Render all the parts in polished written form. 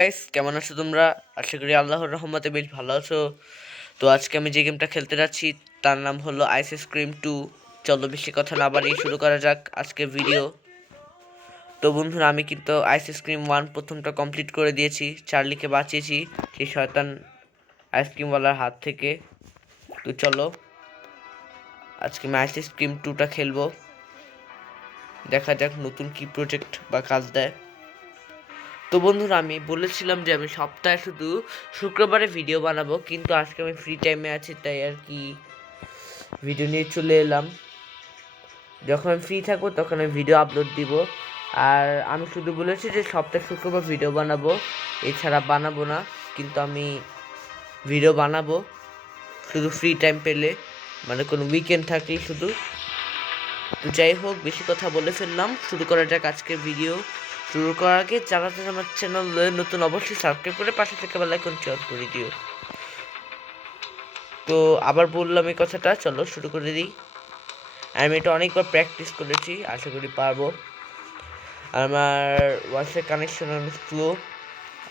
Guys, কেমন আছো তোমরা? আশা করি আল্লাহর রহমতে বেশ ভালো আছো। তো আজকে আমি যে গেমটা খেলতে যাচ্ছি তার নাম হলো আইস ক্রিম 2। চলো বেশি কথা না বাড়িয়ে শুরু করা যাক আজকের ভিডিও। তো বন্ধুরা, আমি কিন্তু আইস ক্রিম 1 প্রথমটা কমপ্লিট করে দিয়েছি, চার্লিকে বাঁচিয়েছি সেই শয়তান আইসক্রিমওয়ালার হাত থেকে। তো চলো আজকে আমি আইস ক্রিম 2টা খেলবো, দেখা যাক নতুন কি প্রজেক্ট বা কাজ দেয়। তো বন্ধুরা, আমি বলেছিলাম যে আমি সপ্তাহে শুধু শুক্রবারে ভিডিও বানাবো, কিন্তু আজকে আমি ফ্রি টাইমে আছি তাই আর কি ভিডিও নিয়ে চলে এলাম। যখন আমি ফ্রি থাকবো তখন আমি ভিডিও আপলোড দিব। আর আমি শুধু বলেছি যে সপ্তাহে শুক্রবার ভিডিও বানাবো, এছাড়া বানাবো না। কিন্তু আমি ভিডিও বানাবো শুধু ফ্রি টাইম পেলে, মানে কোনো উইকেন্ড থাকলেই শুধু। তো যাই হোক, বেশি কথা বলে ফেললাম, শুরু করা যাক আজকের ভিডিও। শুরু করার আগে যারা আমার চ্যানেল নতুন অবশ্যই সাবস্ক্রাইব করে পাশে থেকে বেল আইকনটি অন করে দিও। তো আবার বললাম এই কথাটা, চলো শুরু করে দিই। আমি এটা অনেকবার প্র্যাকটিস করেছি, আশা করি পারবো। আমার ওয়াইফাই কানেকশন অনেক স্লো,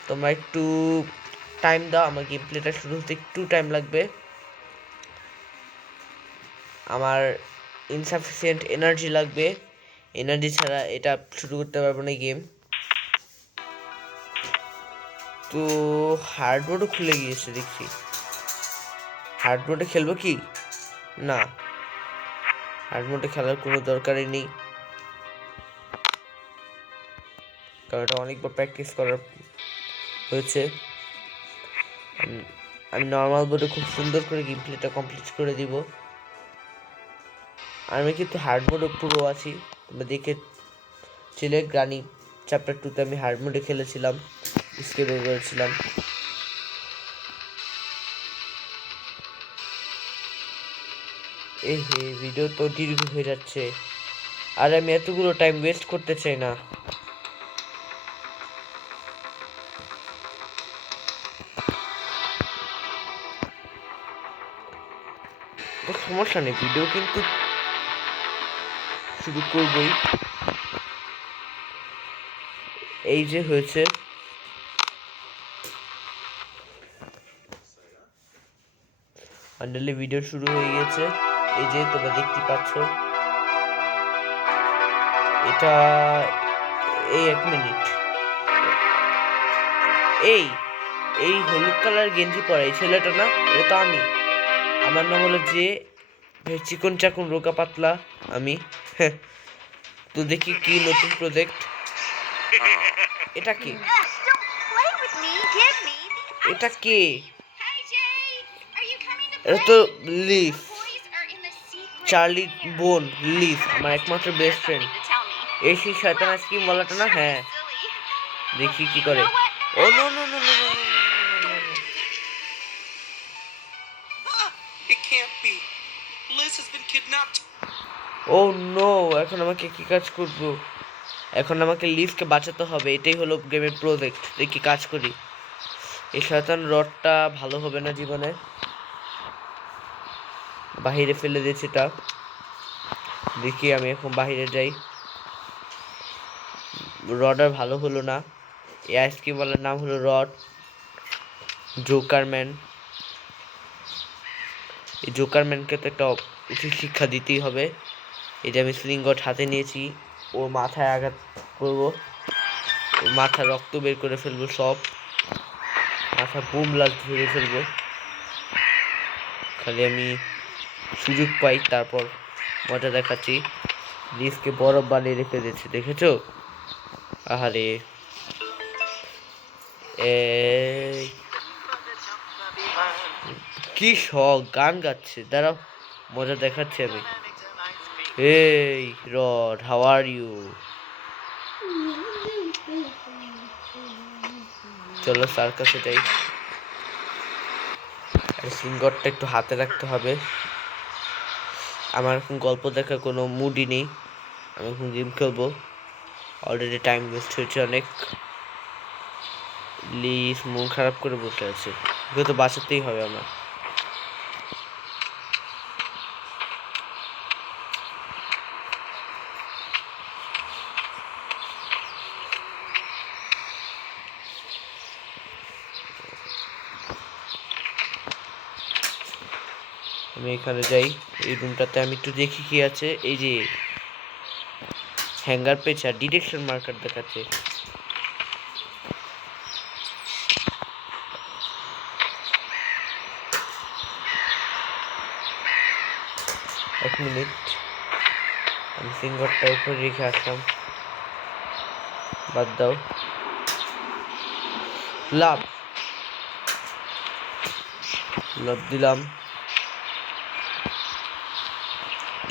তোমরা একটু টাইম দাও, আমার গেম প্লেটা শুরু হতে একটু টাইম লাগবে। আমার ইনসাফিসিয়েন্ট এনার্জি লাগবে, এনার্জি ছাড়া এটা শুরু করতে পারবো না গেম। তো হার্ড মোডও খুলে গিয়েছে দেখছি, হার্ড মোডে খেলবো কি না? হার্ড মোডে খেলার কোনো দরকারই নেই, কারণ এটা অনেকবার প্র্যাকটিস করার হয়েছে। আমি নর্মাল মোডে খুব সুন্দর করে গেম প্লেটা কমপ্লিট করে দিব। আমি কিন্তু হার্ড মোডে পুরো আছি, তোমরা দেখেছিলে গ্রানি চ্যাপ্টার 2তে আমি হার্ড মোডে খেলেছিলাম, স্কেপ করেছিলাম। হে, ভিডিও তো দীর্ঘ হয়ে যাচ্ছে, আর আমি এতগুলো টাইম ওয়েস্ট করতে চাই না। সমস্যা নেই, ভিডিও কিন্তু শুরু করবই। এই যে হয়েছে, ফাইনালি ভিডিও শুরু হয়ে গেছে। এই যে তোমরা দেখতে পাচ্ছ, এটা এই 1 মিনিট। এই এই হলুদ কালার গেঞ্জি পরা এই ছেলেটা না, এটা তো আমি। আমার নাম হলো যে চিকন চাকুন রোগা পাতলা আমি। তো দেখি কি নতুন প্রজেক্ট। এটা কি? এটা কে? এটা তো লিফ, চার্লি বোন। লিফ আমার একমাত্র বেস্ট ফ্রেন্ড। এই সেই শয়তান আইসক্রিম বলাটা না? হ্যাঁ, দেখি কি করে। Oh no no no no no no. It can't be. Liz has been kidnapped. Oh no, এখন আমাকে কি কাজ করব? এখন আমাকে লিফকে বাঁচাতে হবে, এটাই হলো গেমের প্রজেক্ট। দেখি কাজ করি। এই শয়তান রডটা ভালো হবে না জীবনে, বাহিরে ফেলে দিয়েছি তা। দেখি আমি এখন বাহিরে যাই। রড আর ভালো হলো না। এই আইসক্রিমওয়ালার নাম হলো রড, জোকারম্যান। এই জোকারম্যানকে তো একটা উচিত শিক্ষা দিতেই হবে। এই যে আমি স্লিংগট হাতে নিয়েছি, ওর মাথায় আঘাত করবো, ওর মাথা রক্ত বের করে ফেলবো, সব মাথা বুম লাগ ধরে ফেলবো। খালি আমি সুযোগ পাই তারপর মজা দেখাচ্ছি। লিফকে বরফ বানিয়ে রেখে দিয়েছি, দেখেছো? আহারে, এই কি শখ, গান গাচ্ছে, দাঁড়াও মজা দেখাচ্ছি আমি। এই রড, হাউ আর ইউ? চলো সার্কাসে যাই। সিঙ্গরটা একটু হাতে রাখতে হবে। আমার এখন গল্প দেখার কোনো মুডই নেই, আমি এখন গেম খেলবো। অলরেডি টাইম ওয়েস্ট হয়েছে অনেক। লিস মন খারাপ করে বসে আছে, ওকে তো বাঁচাতেই হবে আমার। আমি এখানে যাই, এই রুমটাতে আমি একটু দেখি কি আছে। এই যে হ্যাঙ্গার পেজ আর ডিটেকশন মার্কার দেখাচ্ছে। এক মিনিট, আমি ফিঙ্গারটা উপরে রেখে আসলাম। বাদ দাও, লাভ লাভ দিলাম।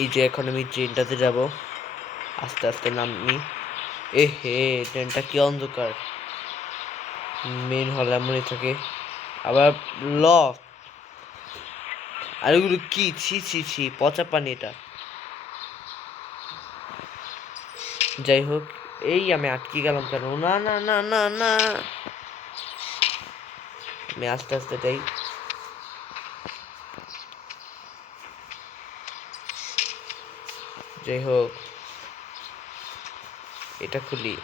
এই যে এখন আমি ট্রেনটাতে যাব, আস্তে আস্তে নামি। এ হে, ট্রেনটা কি অন্ধকার! মেন হল এমনই থাকে। আবার লক, আর এগুলো কি! ছি ছি ছি, পচা পানি এটা। যাই হোক, এই আমি আটকে গেলাম কেন? না না না না না, আমি আস্তে আস্তে যাই। যাই হোক, এটা খুলি।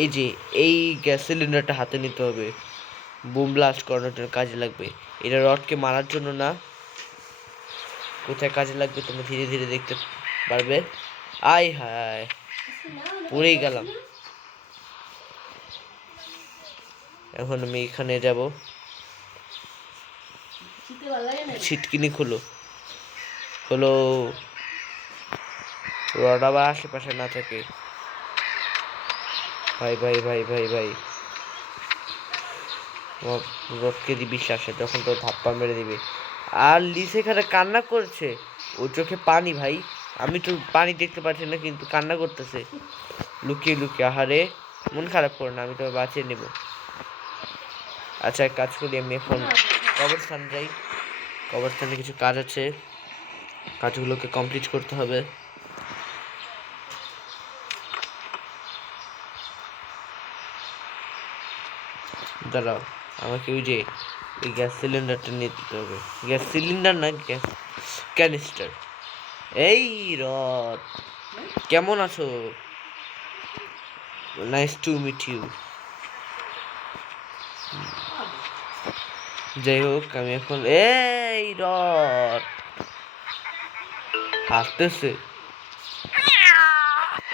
এই যে এই গ্যাস সিলিন্ডারটা হাতে নিতে হবে, বুম ব্লাস্ট করানোর জন্য কাজে লাগবে। এটা রডকে মারার জন্য না, কোথায় কাজে লাগবে তুমি ধীরে ধীরে দেখতে পারবে। আয় হায়, পড়েই গেলাম। এখন আমি এখানে যাব, ছিটকিনি খুলো হলো, রড আবার আশেপাশে না থাকে। ভাই ভাই ভাই ভাই ভাই, রডকে দিবি শ্বাসে, যখন তো ধাপ্পা মেরে দিবে। আর লিস এখানে কান্না করছে, ওর চোখে পানি ভাই। আমি তো পানি দেখতে পাচ্ছি না, কিন্তু কান্না করতেছে লুকিয়ে লুকিয়ে। আহারে, মন খারাপ করো না, আমি তোমায় বাঁচিয়ে নেব। আচ্ছা, এক কাজ করি, আমি এখন কবরস্থান যাই। কবরস্থানে কিছু কাজ আছে, কাজগুলোকে কমপ্লিট করতে হবে। দাঁড়াও, আমাকে ওই যে এই গ্যাস সিলিন্ডারটা নিতে হবে। গ্যাস সিলিন্ডার না, গ্যাস ক্যানিস্টার। এই রড, কেমন আছো? Nice to meet you. যাই হোক, আমি এখন এই রড হাসতেছে,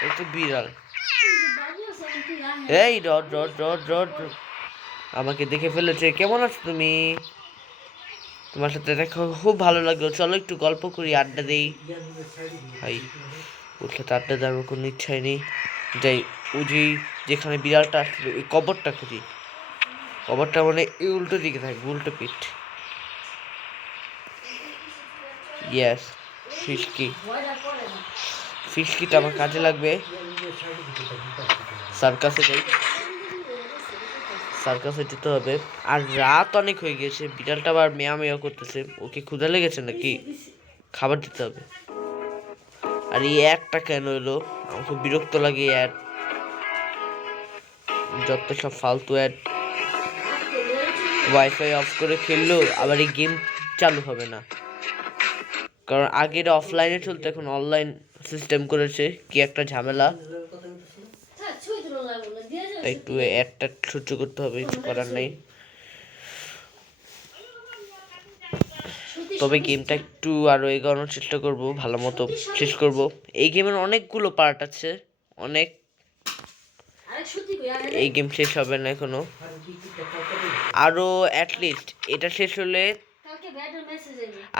এই তো বিড়াল। এই রড রড রড রড, আমাকে দেখে ফেলেছে। কেমন আছো তুমি? তোমার সাথে দেখা খুব ভালো লাগলো, চলো একটু গল্প করি, আড্ডা দেই। ভাই, ওর সাথে আড্ডা দেওয়ার কোনো ইচ্ছাই নেই। যাই, ওই যে যেখানে বিড়ালটা আসলো, ওই কবরটা খুঁজি। কবরটা মানে এই উল্টো দিকে থাকবে, উল্টো পিঠ। ইয়েস, ফিসকি। ফিসকিটা আমার কাজে লাগবে। সার্কাসে যাই, সার্কাসে যেতে হবে। আর রাত অনেক হয়ে গেছে, বিড়ালটা আবার মেয়া মেয়া করতেছে। ওকে ক্ষুধা লেগেছে নাকি? খাবার দিতে হবে। আর এই অ্যাডটা কেন এলো? আমার খুব বিরক্ত লাগে অ্যাড, যত সব ফালতু অ্যাড। ওয়াইফাই অফ করে খেললো, আবার এই গেম চালু হবে না, কারণ আগে এটা অফলাইনে চলতো, এখন অনলাইন সিস্টেম করেছে। কি একটা ঝামেলা। তাই একটু অ্যাডটা সহ্য করতে হবে, কিছু করার নেই। তবে গেমটা একটু আরো এগোনোর চেষ্টা করব, ভালো মতো শেষ করব। এই গেমের অনেকগুলো পার্ট আছে, অনেক। এই গেম শেষ হবে না এখনো, আরো অ্যাটলিস্ট এটা শেষ হলে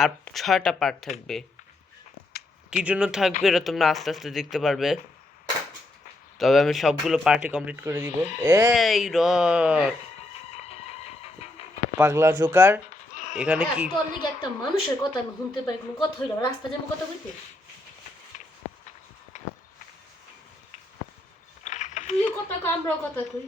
আর 6টা পার্ট থাকবে। কি জন্য থাকবে এটা তোমরা আস্তে আস্তে দেখতে পারবে। তবে আমি সবগুলো পার্টি কমপ্লিট করে দিব। এই রড, পাগলা জোকার, এখানে কি? তোর লিগে একটা মানুষের কথা আমি শুনতে পারি, কোনো কথা হইলো রাস্তা যেমন কথা কইতে, তুইও কথা কই, আমরাও কথা কই।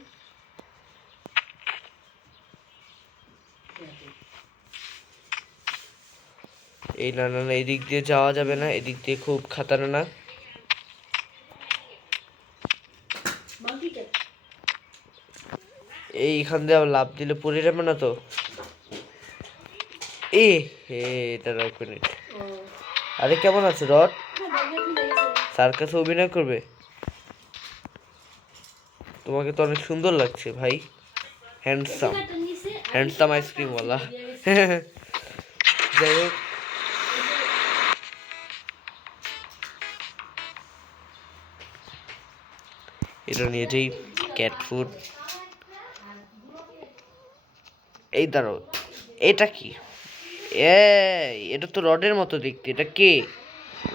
এই না না না, এদিক দিয়ে যাওয়া যাবে না, এদিক দিয়ে খুব খাতারনাক। এইখান দিয়ে আবার লাভ দিলে পড়ে যাবে না তো? এ হে, দাঁড়া এক মিনিট। আরে কেমন আছো রড? সার্কাসে অভিনয় করবে? তোমাকে তো অনেক সুন্দর লাগছে ভাই, হ্যান্ডসাম, হ্যান্ডসাম আইসক্রিমওয়ালা। যাই হোক, এটা নিয়ে যাই ক্যাট ফুড। এই দাঁড়ো, এটা কি? এটা তো রডের মতো দেখতে, এটা কে?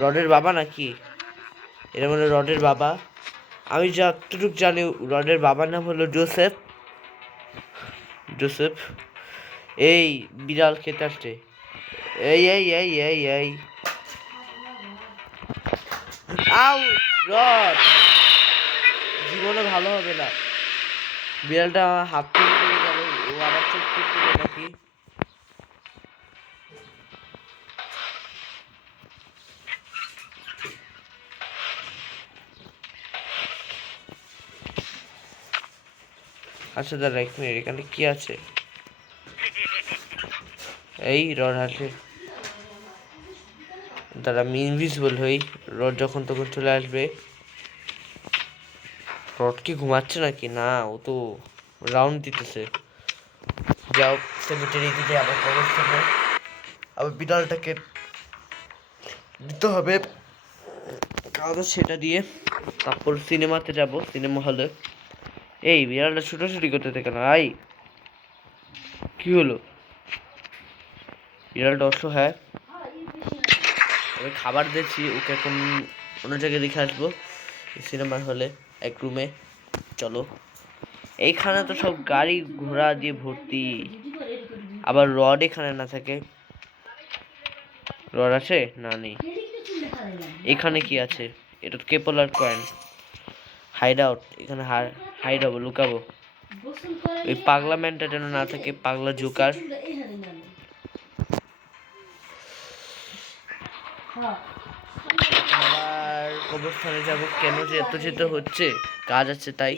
রডের বাবা নাকি? এটা মানে রডের বাবা। আমি যতটুকু জানি রডের বাবার নাম হলো জোসেফ। জোসেফ এই বিড়াল খেতে আসছে। এই এই এই এই এই আউ রড, জীবনে ভালো হবে না। বিড়ালটা আমার হাত থেকে পড়ে গেল, ও আবার চোখ করতে নাকি। আচ্ছা দাদা এক মিনিট, এখানে কি আছে? এই রড আছে, দাদা আমি ইনভিজিবল হই, রড যখন তখন চলে আসবে। রড কি ঘুমাচ্ছে নাকি? না, ও তো রাউন্ড দিতেছে। যাও সেমিটারি দিতে, আবার কবরস্থানে আবার বিড়ালটাকে দিতে হবে কাগজ, সেটা দিয়ে তারপর সিনেমাতে যাব, সিনেমা হলে। এই বিড়ালটা ছুটোছুটি করতে থাকে না, আই কি হলো? বিড়ালটা অসহায়, আমি খাবার দিচ্ছি ওকে, এখন অন্য জায়গায় রেখে আসবো সিনেমা হলে এক রুমে। চলো, এইখানে তো সব গাড়ি ঘোড়া দিয়ে ভর্তি, আবার রড এখানে না থাকে। রড আছে না? নেই। এখানে কি আছে? এটা তো কেপলার কয়েন। হাইড আউট, এখানে হাইড হবো, লুকাবো। ওই পাগলা ম্যানটা যেন না থাকে, পাগলা জোকার। আবার কবরস্থানে যাব, কেন যে এত যেতে হচ্ছে, কাজ আছে তাই।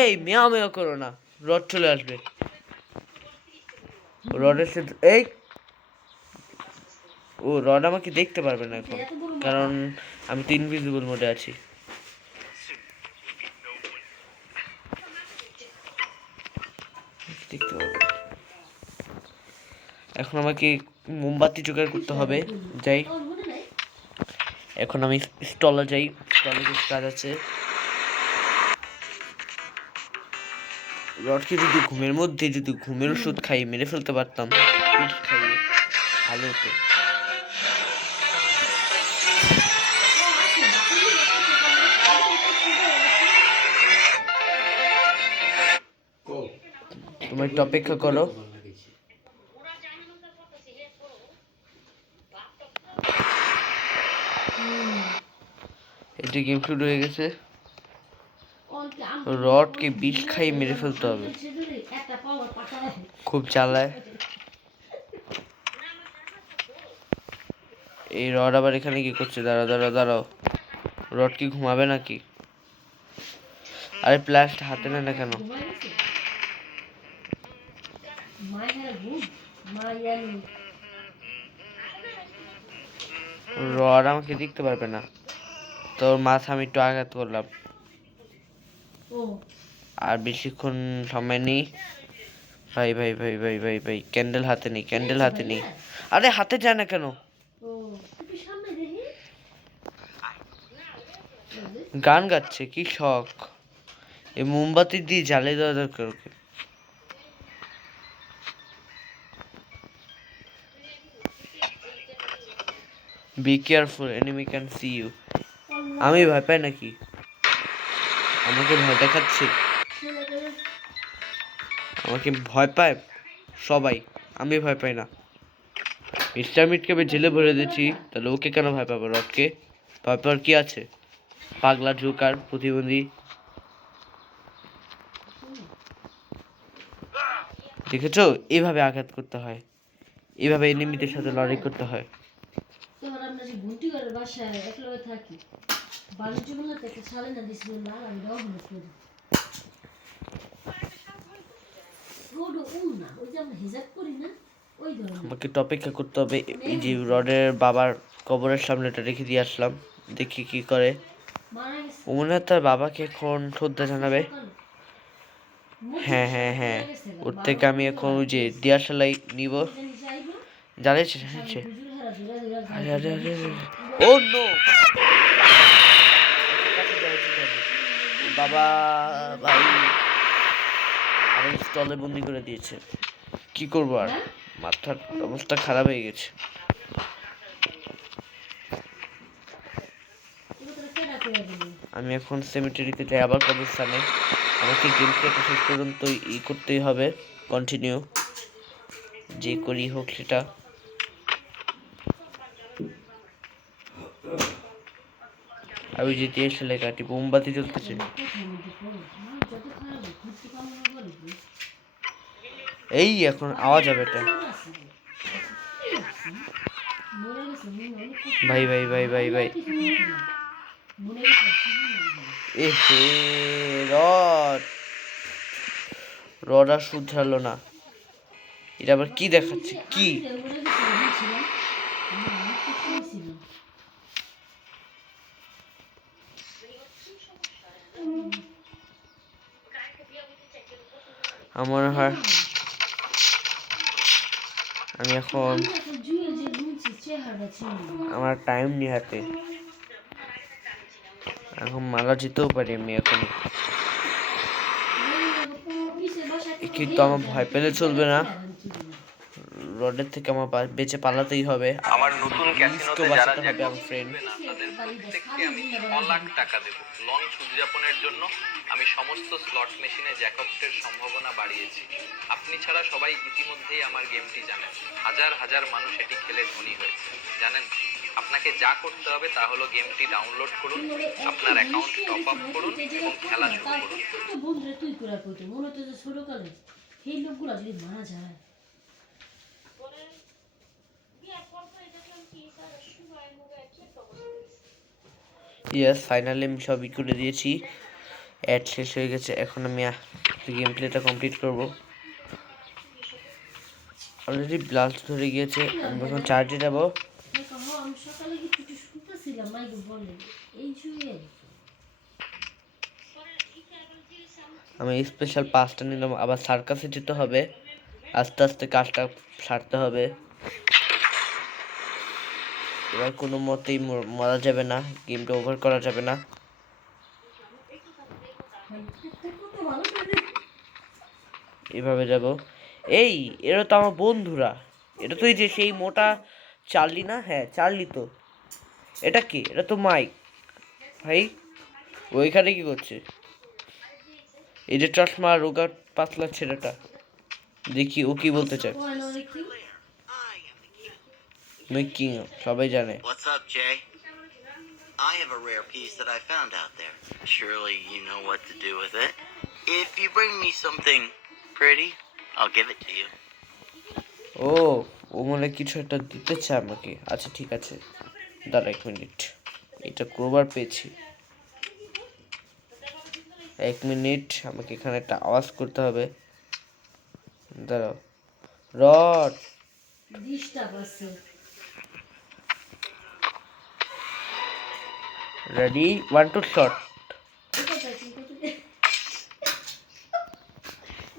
এই মেয়া মেয়া করো না, রড চলে আসবে। রডের সাথে এই, ও রড আমাকে দেখতে পারবে না এখন, কারণ আমি তো ইনভিজিবল মোডে আছি। দেখতে পারবে না। এখন আমাকে মোমবাতি জোগাড় করতে হবে। যাই, এখন আমি স্টলে যাই, স্টলে কিছু কাজ আছে। রডকে যদি ঘুমের মধ্যে যদি ঘুমের ওষুধ খাই মেরে ফেলতে পারতাম, বিষ খাইয়ে, ভালো হতো। তুমি একটু অপেক্ষা করো। এটি গেম শুরু হয়ে গেছে। রডকে বিষ খাইয়ে মেরে ফেলতে হবে, খুব চালায়। এই রড আবার এখানে কি করছে? দাঁড়াও দাঁড়াও দাঁড়াও, রড কি ঘুমাবে নাকি? আরে প্লাস্ট হাতে নেয় না কেন? রড আমাকে দেখতে পারবে না, তোর মাথা আমি একটু আঘাত করলাম। আর বেশিক্ষণ সময় নেই। ভাই ভাই ভাই ভাই ভাই ভাই, ক্যান্ডেল হাতে নেই, ক্যান্ডেল হাতে নেই। আরে হাতে যায় না কেন? গান গাচ্ছে, কি শখ! এই মোমবাতি দিয়ে জ্বালিয়ে দেওয়া দরকার ওকে। Be careful, enemy can see you. আমি ভয় পাই নাকি? আমাকে ভয় দেখাচ্ছে? আমাকে ভয় পায় সবাই, আমি ভয় পাই না। মিস্টার মিটকে আমি জেলে ভরে দিচ্ছি, তাহলে ওকে কেন ভয় পাবো? রডকে ভয় পাওয়ার কি আছে? পাগলা জোকার, প্রতিবন্ধী। দেখেছো, এইভাবে আঘাত করতে হয়, এইভাবে এনিমিদের সাথে লড়াই করতে হয়। আমাকে তো অপেক্ষা করতে হবে। এই যে রডের বাবার কবরের সামনে এটা রেখে দিয়ে আসলাম, দেখি কি করে। ও মনে হয় তার বাবাকে এখন শ্রদ্ধা জানাবে। হ্যাঁ হ্যাঁ হ্যাঁ, ওর থেকে আমি এখন ওই যে দিয়াশালাই নিব। জ্বালিয়েছে জ্বালিয়েছে। আরে আরে আরে, ও নো! বাবা ভাই আমার স্টলে বন্দি করে দিয়েছে, কি করবো আর, মাথার অবস্থা খারাপ হয়ে গেছে। আমি এখন সেমিটারিতে যাই, আবার কবরস্থানে। আমাকে গেম প্লেটা শেষ পর্যন্ত করতেই হবে, কন্টিনিউ যে করি হোক সেটা। আমি যেতে এসে লেখাটি মোমবাতি জ্বলতেছে। এই এখন আওয়াজ হবে এটা। ভাই ভাই ভাই ভাই ভাই এ হে, রড রড আর শুধরালো না। এটা আবার কি দেখাচ্ছে, কি আমার হয় আমি এখন আমার টাইম নিয়ে হাতে, এখন মারা যেতেও পারি আমি এখন, কিন্তু আমার ভয় পেলে চলবে না, রডের থেকে আমার বেঁচে পালাতেই হবে। আমার নতুন ক্যাসিনোতে যারা বাঁচাতে হবে আমার ফ্রেন্ড। তাদের প্রত্যেককে আমি 6 লাখ টাকা দেব। লঞ্চ উদযাপনের জন্য আমি সমস্ত স্লট মেশিনে জ্যাকপটের সম্ভাবনা বাড়িয়েছি। আপনি ছাড়া সবাই ইতিমধ্যেই আমার গেমটি জানেন। হাজার হাজার মানুষ এটি খেলে ধনী হয়েছে। জানেন, আপনাকে যা করতে হবে তা হলো গেমটি ডাউনলোড করুন, আপনার অ্যাকাউন্ট টপ আপ করুন এবং খেলা শুরু করুন। বন্ধুরা তুই করে কইতো মনে হতো যে ছোটকালে সেই লোকগুলা যদি মারা যায়। ইয়েস, ফাইনালি আমি সবই করে দিয়েছি, অ্যাড শেষ হয়ে গেছে। এখন আমি গেম প্লেটা কমপ্লিট করব। অলরেডি ব্লাস্ট ধরে গিয়েছে, আমি এখন চার্জে যাব। আমি সকালে কিছু শুনতেছিলাম মাইকে বলে এই শুয়ে আমি স্পেশাল পাসটা নিলাম, আবার সার্কাসে যেতে হবে, আস্তে আস্তে কাজটা সারতে হবে। এবার কোনো মতেই মারা যাবে না, গেমটা ওভার করা যাবে না। এভাবে যাব। এই এরা তো আমার বন্ধুরা, এটা তো এই যে সেই মোটা চার্লি না, হ্যাঁ চার্লি তো। এটা কি, এটা তো মাইক ভাই, ওইখানে কি করছে? এই যে চশমা রোগা পাতলা ছেলেটা, দেখি ও কি বলতে চায়। মেকিং সবাই জানে। What's up, Jay? I have a rare piece that I found out there. Surely you know what to do with it. If you bring me something pretty, I'll give it to you. ও ও মনে হয় কিছু একটা দিতে চায় আমাকে। আচ্ছা ঠিক আছে, দাঁড়া 1 মিনিট, এটা ক্রোবার পেয়েছি। 1 মিনিট, আমাকে এখানে একটা আওয়াজ করতে হবে, দাঁড়াও। রড ডিস্টার্ব আছে রেডি, 1 2 শট।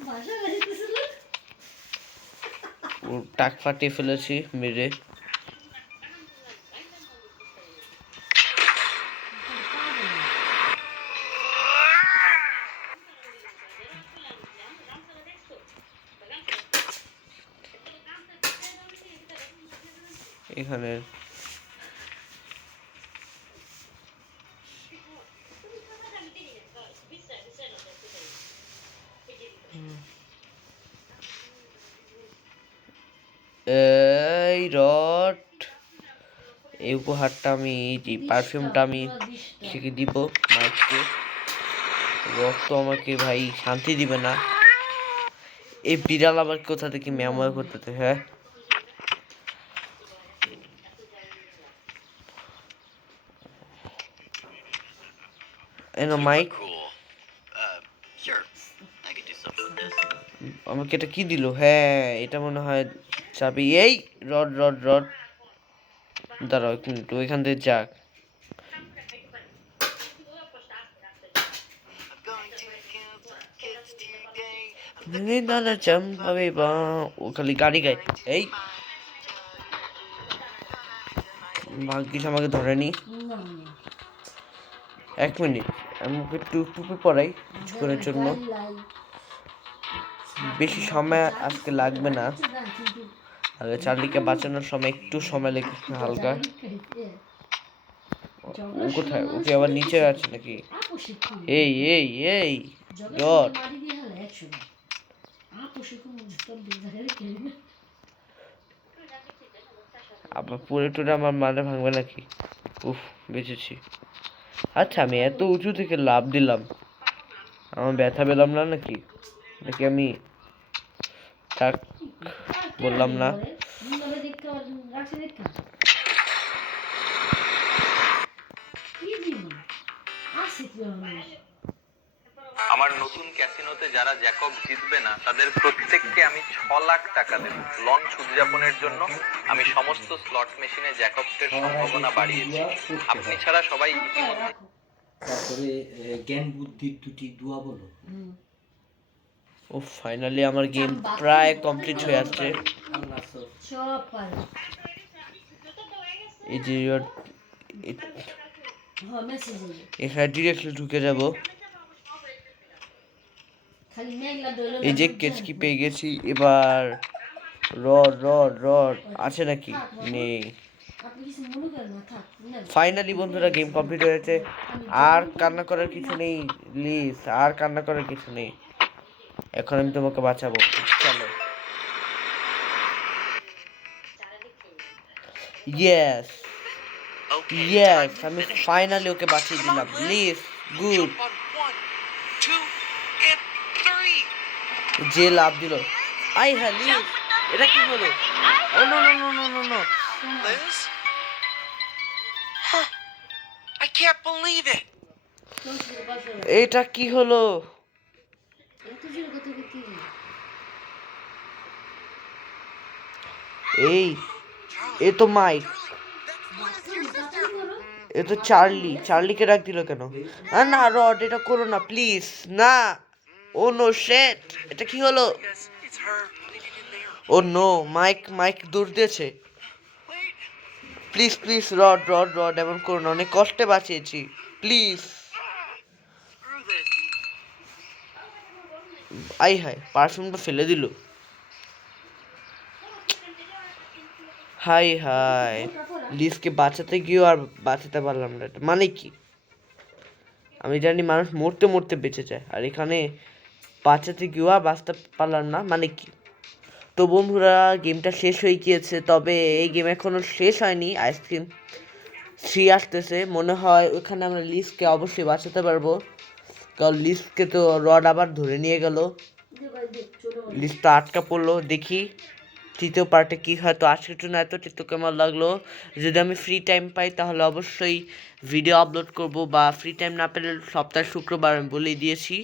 ভাষা বাজিতেছিল ও টাক ফাটিয়ে ফেলেছি মেরে। এখানে এই রড, এই উপহারটা আমি, এই পারফিউমটা আমি শিখে দিব মাইককে। রড তো আমাকে ভাই শান্তি দিবে না। এই বিড়াল আবার কোথা থেকে মেমোরি করতেছে, হ্যাঁ এনো mic. Cool. Sure. I could do something with this. আমাকে এটা কি দিল? হ্যাঁ এটা মনে হয় চাবি। এই রড রড রড, দাঁড়াও 1 মিনিট, ওইখান থেকে যাক। I'm going to kill some kids today. দাদা চম্পাবে বা, ও খালি গাড়ি গায়। এই ভাগ্যিস আমাকে ধরেনি। 1 মিনিট, আমি ওকে একটু টুপি পরাই কিছুক্ষণের জন্য। বেশি সময় আজকে লাগবে না, আগে চার্লিকে বাঁচানোর সময় একটু সময় লেগে হালকা। ও কোথায়? ওকে আবার নিচে আছে নাকি? এই এই এই ডট, আবার পুরো টুরে আমার মানে ভাঙবে নাকি? উফ, বেঁচেছি। আচ্ছা, আমি এত উঁচু থেকে লাফ দিলাম, আমার ব্যথা পেলাম না নাকি? নাকি আমি থাক, বললাম না। আমার নতুন ক্যাসিনোতে যারা জ্যাকব জিতবে না তাদের প্রত্যেককে আমি 6 লাখ টাকা দেব। লঞ্চ উদযাপনের জন্য আমি সমস্ত স্লট মেশিনে জ্যাকবের সম্ভাবনা বাড়িয়েছি। আপনি ছাড়া সবাই ইতিমধ্যে তারপরে জ্ঞান বুদ্ধির দুটি দোয়া বলো। ও ফাইনালি আমার গেম প্রায় কমপ্লিট হয়ে আসছে। আল্লাহ সব সব পারে। এই যে হ্যাঁ, মেসেজ এলো। এখানে ডিরেক্টলি ঢুকে যাব। খালি মেঘলা দইলো এই যে কেচকি পেয়ে গেছি। এবার রড রড রড আছে নাকি? নেই। আপনি কিছু মনে করেন না, থাক না। ফাইনালি বন্ধুরা গেম কমপ্লিট হয়েছে। আর কান্না করার কিছু নেই লিস, আর কান্না করার কিছু নেই। এখন আমি তোমাকে বাঁচাবো, চলো। Yes Okay. ইয়েস, আমি ফাইনালি ওকে বাঁচিয়ে দিলাম। লিস, গুড। Jump on 1, 2, and 3. যে লাভ দিল। আই হ্যাঁ লিস, এটা কি হলো? Oh no no no no no no. Liz? Huh. I can't believe it. এটা কি হলো? এই এ তো মাইক, এ তো চার্লি। চার্লিকে ডাক দিল কেন? না রড, এটা করো না প্লিজ, না। ও নো শেট, এটা কি হলো? Yes, it's her. Living in there. Oh no, Mike Mike দৌড় দিয়েছে। Wait. Please please Rod Rod Rod, এমন করো না, অনেক কষ্টে বাঁচিয়েছি, প্লিজ। Screw this. আই হায়, পারফিউমটা ফেলে দিল। হাই হাই, লিজকে বাঁচাতে গিয়েও আর বাঁচাতে পারলাম না। এটা মানে কি? আমি জানি মানুষ মরতে মরতে বেঁচে যায়, আর এখানে বাঁচাতে গিয়েও আর বাঁচতে পারলাম না, মানে কি? তো বন্ধুরা, গেমটা শেষ হয়ে গিয়েছে, তবে এই গেম এখনো শেষ হয়নি। আইসক্রিম 3 আসতেছে, মনে হয় ওখানে আমরা লিজকে অবশ্যই বাঁচাতে পারবো, কারণ লিজকে তো রড আবার ধরে নিয়ে গেল। লিজ তো আটকা পড়লো। দেখি তৃতীয় পার্টে কী হয়। তো আজকের জন্য এতটুকু। কেমন লাগলো? যদি আমি ফ্রি টাইম পাই তাহলে অবশ্যই ভিডিও আপলোড করব, বা ফ্রি টাইম না পেলে সপ্তাহে শুক্রবার আমি বলেই দিয়েছি।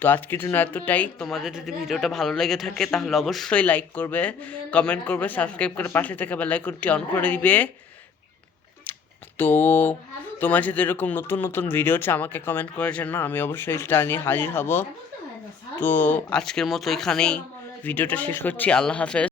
তো আজকের জন্য এতটাই। তোমাদের যদি ভিডিওটা ভালো লেগে থাকে তাহলে অবশ্যই লাইক করবে, কমেন্ট করবে, সাবস্ক্রাইব করে পাশে থাকা বেল আইকনটি অন করে দিবে। তো তোমার যদি এরকম নতুন নতুন ভিডিও চাও আমাকে কমেন্ট করে জানাও, আমি অবশ্যই সেটা নিয়ে হাজির হব। তো আজকের মতো এখানেই ভিডিওটা শেষ করছি। আল্লাহ হাফেজ।